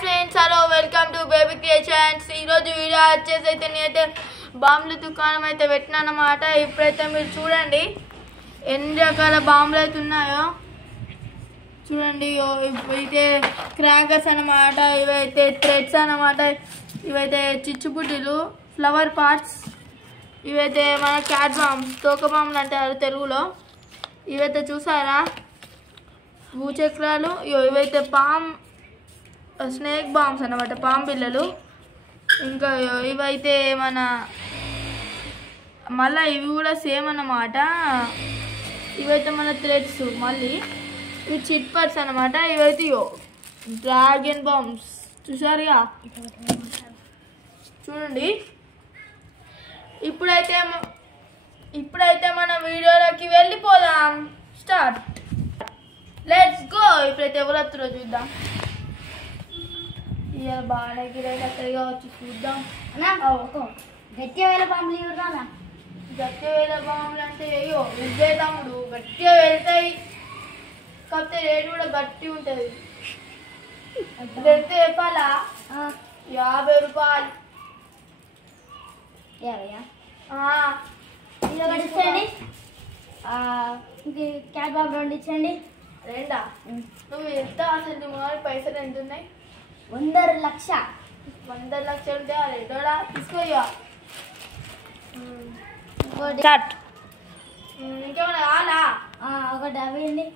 Friends, hello, welcome to baby creations. ఈరోజు video వచ్చేసి అయితే నేనైతే బాంబుల దుకాణం అయితే పెట్టినానమాట. ఇప్పుడైతే మీరు చూడండి ఎన్ని రకాల బాంబులు అయితే ఉన్నాయో చూడండి. ఇవైతే క్రాకర్స్ అన్నమాట, ఇవైతే థ్రెడ్స్ అన్నమాట, ఇవైతే చిచ్చుబుడ్డిలు, ఫ్లవర్ పార్ట్స్, ఇవైతే మన క్యాట్ బాంబ్స్, తోక బాంబులు అంటారు తెలుగులో. ఇవైతే చూసారా భూచక్రాలు. ఇవైతే స్నేక్ బాంబ్స్ అన్నమాట, పాము పిల్లలు. ఇంకా ఇవైతే మళ్ళీ ఇవి కూడా సేమ్ అన్నమాట. ఇవైతే మన థ్రెడ్స్. మళ్ళీ ఇవి చిట్ పర్స్ అన్నమాట. ఇవైతే డ్రాగన్ బాంబ్స్ చూసారుగా, చూడండి. ఇప్పుడైతే మన వీడియోలోకి వెళ్ళిపోదాం. Start, let's go. ఇప్పుడైతే ఎవరు వస్తారో చూద్దాం. ఇక బాగానే గిరైతే అక్కడిగా వచ్చి చూద్దాం. గట్టిగా వేల బాంబులు ఇవ్వరా? గట్టిగా వేల బాంబులు అంటే ఇవ్వే తమ్ముడు, గట్టిగా వెళ్తాయి. కాకపోతే రేటు కూడా గట్టి ఉంటుంది. వెళ్తే చెప్పాలా 50 రూపాయలు. ఇచ్చేయండి. Cat bomb 2 ఇచ్చండి. రెండా? నువ్వు ఎంత అసలు పైసలు ఎంత ఉన్నాయి? 100 లక్షలు. 100 లక్షలు ఉంటే ఆ రెండోడా తీసుకోయ్యా. ఇంకేమైనా కావాలా? ఒకటి అవ్వండి.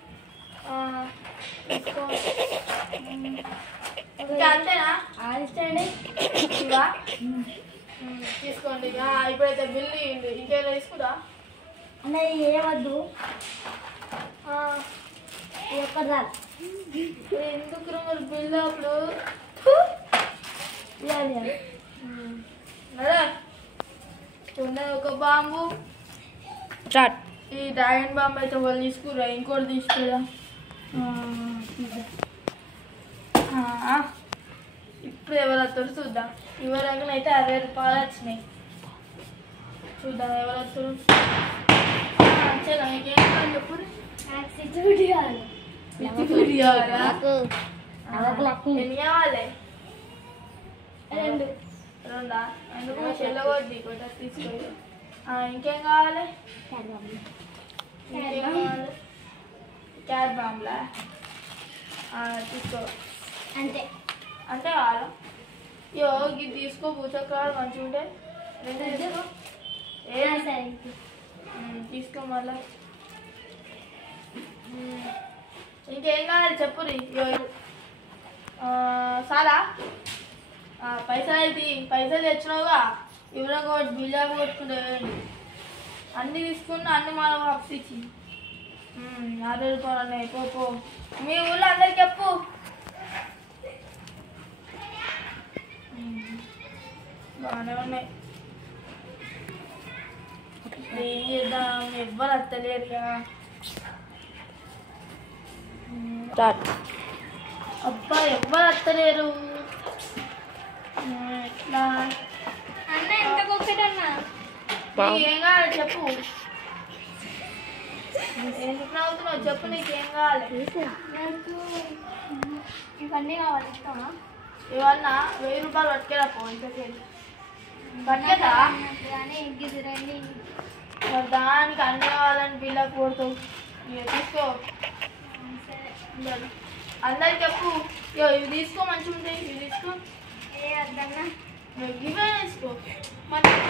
ఇంకా అంతేనా? ఇచ్చండి. ఇవా తీసుకోండి. ఇప్పుడైతే బిల్లు ఇవ్వండి. ఇంకేమైనా తీసుకురా అన్నది ఏమద్దు. ఒక్కటి రాదు. ఎందుకు మరి బిల్లు అప్పుడు ఉన్నది ఒక బాంబు. ఈ డ్రాగన్ బాంబు అయితే వాళ్ళు తీసుకురా, ఇంకోటి తీసుకురా. ఇప్పుడు ఎవరు చూద్దాం. ఇవ్వరంగా అయితే 60 రూపాయలు వచ్చినాయి. చూద్దాం ఎవరు వస్తారు. మీకేం చెప్పు. ఎన్ని కావాలి? 2. రెండా? ఎందుకు చెల్లగొద్ది కొద్దిగా తీసుకోవాలి. ఇంకేం కావాలి? క్యాట్ బాంబులా తీసుకో. అంతే అంతే కావాలా? ఇది తీసుకో. భూచక్రాలు మంచిగా ఉంటాయి. 2 తీసుకో. తీసుకో మళ్ళా. ఇంకేం కావాలి చెప్పురి. చాలా పైసలు తెచ్చినావుగా, ఇవ్వడం కొట్టి బిల్లు కొట్టుకుంటే అన్నీ తీసుకున్నా. అన్ని మనం అప్పిచ్చి 60 రూపాయలు ఉన్నాయి. పో మీ ఊళ్ళో అందరికి చెప్పు. బాగానే ఉన్నాయి. ఏం చేద్దాం, ఎవ్వరు వస్తలేరుగా. అబ్బా ఎవ్వరు వస్తలేరు. ఎట్లా అన్న ఎంతకొక్కటన్నా? ఏం కావాలి చెప్పు. ఎందుకు నవ్వుతున్నావు చెప్పు. నీకేం కావాలి? ఇవన్నీ కావాలి. ఇస్తామా? ఇవన్నా 1000 రూపాయలు పట్టుకెళ్ళా. ఇంతసేపు పట్టుకెళ్తా. దానికి అన్ని కావాలని బిల్లకు కొడతావు. తీసుకో. అందరికి చెప్పు. ఇవి తీసుకో, మంచిగా ఉంటాయి. ఇవి తీసుకో. ఇవే తీసుకో. మంచిగా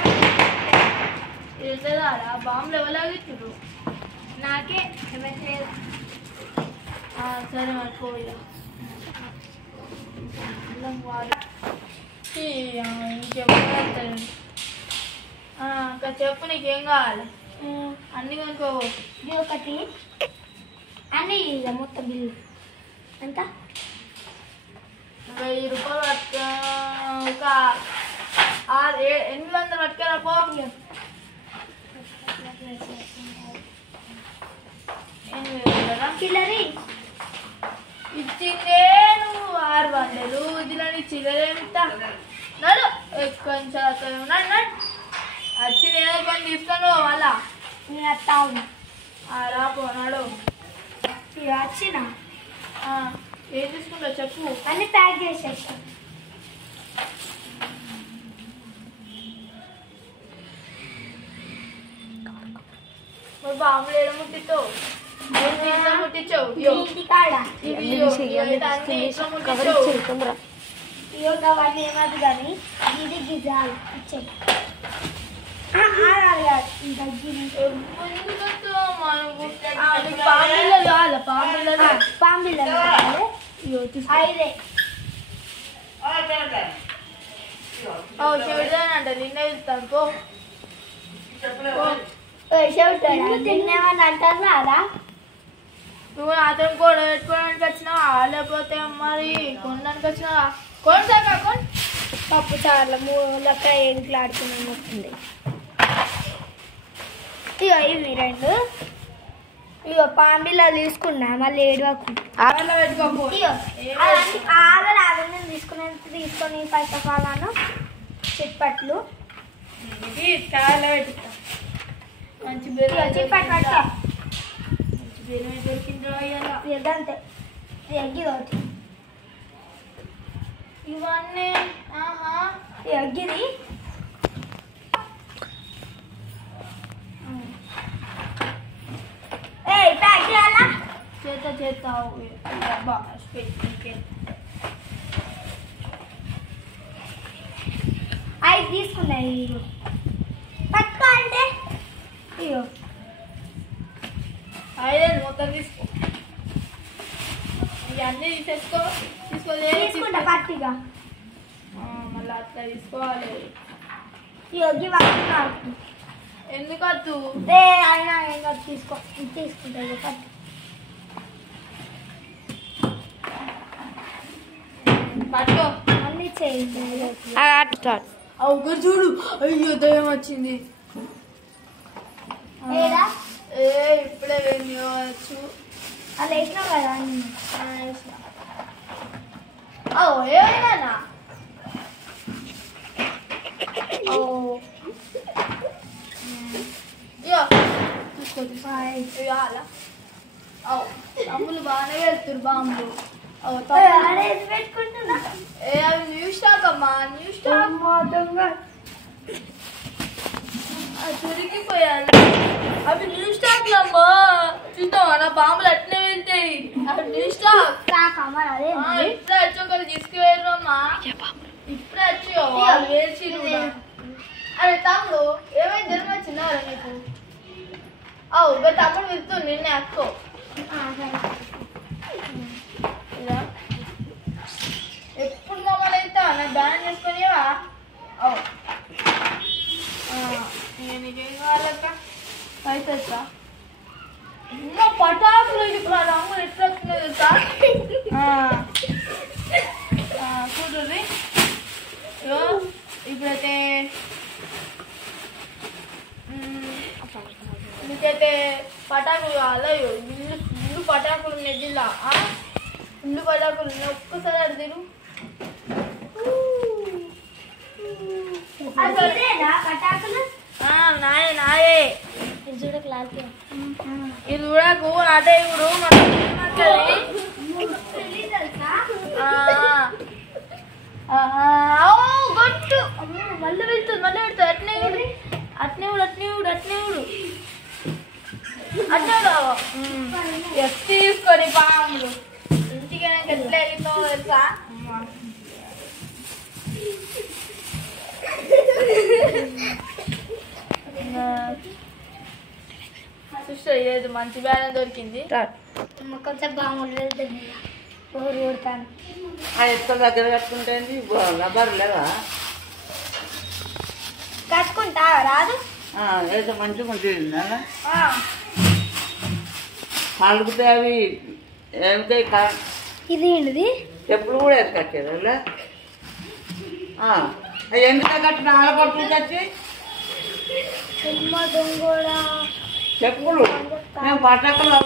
బాంబులు ఎవలాగిచ్చుడు? నాకే సరే మరి పోయా. ఇంకెవరు ఇంకా చెప్పు. నీకేం కావాలి? అన్నీ కనుకో. ఇది ఒకటి అన్నీ మొత్తం బిల్లు ఎంత? 1000 రూపాయలు పట్టుక. ఒక 800 పట్టుకెళ్ళా. పో. చిల్లరి ఇచ్చిందే నువ్వు 600. ఇదిలో నీ చిల్లరేమిస్తా. నడు కొంచెం వచ్చింది ఏదో కొన్ని తీసుకొని వాళ్ళ నేను వస్తాను. రాపో. నడు వచ్చిన ఏం తీసుకుంటావు చెప్పు. అన్ని ప్యాక్ చేసేస్తాం. మరి బాంబులు ఏడ ముట్టిస్తావు? ముట్టించావు ఇంటికాడ ఇవన్నీ ఏమదు కానీ ఇది గిజాలు ఇచ్చేయి. పాంబిళ్ళ ఐదే చెవిదానంట నిన్న వెళ్తాను పో. తిన్నేమని అంటారా? నువ్వు నాతో కూడా పెట్టుకోవడానికి వచ్చినావా లేకపోతే మరి కొనడానికి వచ్చినావా? కొనసాక కొన్ పప్పు చార్ల మూలక ఇంట్లో ఆడుకుని వస్తుంది. ఇగో ఇవి రెండు ఇగో పాంబిల్లో తీసుకున్నా మళ్ళీ ఏడవకు. ఆగలో పెట్టుకోపో. నేను తీసుకొని పైసలు చిట్పట్లు ఇది చాలా పెట్టుకో. మంచి బెల్లం చిట్పట్లు పట్టుకో. మంచి బెల్లం దొరికిందో ఇదంతే ఎగ్గి ఒకటి ఇవన్నీ. ఎగ్గిది ప్యాక్ చేయాలా? చేస్తావు అవి తీసుకున్నాయి. ఇగో పట్టుకో అంటే ఇగో అయితే మొత్తం తీసుకో. ఇవన్నీ తీసుకుంటా పట్టిగా. మళ్ళీ అట్లా తీసుకోవాలి. ఇగో పట్టు. ఎందుకు వద్దు? అయినా ఏం కాదు తీసుకుంటా. ఇగో పట్టు. పట్టుకో అన్నీ చేయండి. ఒకరు చూడు. అయ్యో దయ్యం వచ్చింది. ఇప్పుడే వెళ్ళవచ్చు. అలా వేసినావు కదా ఏమైనా తమ్ములు బాగానే వెళ్తురు బాంబులు. పెట్టుకుంటున్నా. అవి న్యూ స్టాక్ అమ్మా, న్యూ స్టాక్. దొరికిపోయాను. అవి న్యూ స్టాక్ అమ్మా. చూద్దామా నా బాంబులు అట్నే వెళ్తాయి. అవి న్యూ స్టాక్. ఇప్పుడే వచ్చి ఒకరు తీసుకువెళ్ళరు అమ్మా. ఇప్పుడే వచ్చి వేసి. అరే తమ్ముడు ఏమైనా జ్వరం వచ్చిందా నీకు? తమ్ముడు వెళ్తుంది నిన్నే అక్కో. ఎప్పుడు మమ్మల్ని అవుతావా? నాకు బ్యాన్ చేసుకునేవా? నీకేం కావాలక్క? అవుతుందా? ఇంకా పటాకులు ఇప్పుడు ఆ రంగులు ఎట్లా వస్తున్నాయి తెలుసా? చూడండి ఇప్పుడైతే మీకైతే పటాకులు కావాలా? ఇల్లు పటాకులు ఉన్నాయి జిల్లా. ఇల్లు పటాకులు ఉన్నాయి. ఒక్కసారి అది తిరు. నాయే నాయే ఇది చూడకు. అదే ఇప్పుడు గొట్టు మళ్ళీ వెళ్తుంది. మళ్ళీ పెడుతుంది. అట్నే ఊడు అట్నే ఊడు అట్నే ఊడు అట్నే ఊడు అట్నే ఎత్తి తీసుకొని పాములు ఇంటికి ఎట్లా వెళ్తావు తెలుసా? సిస్టర్ ఇది మంచి బ్యాన్ దొరికింది. కొంచెం బాగుంటుంది. ఊరు ఊడతాను. ఎక్కడ దగ్గర కట్టుకుంటే రబ్బర్ లేదా? కట్టుకుంటా రాదు. ఏదో మంచిగా ఉంటుంది. కాళ్ళుకుతే అవి ఏమిటాయి? ఇది ఏంటిది? చెప్పులు కూడా ఎత్తుకొచ్చారు. ఎందుకు కట్టిన ఆడపడుతుంది వచ్చి చెప్పులు మేము పటాకులు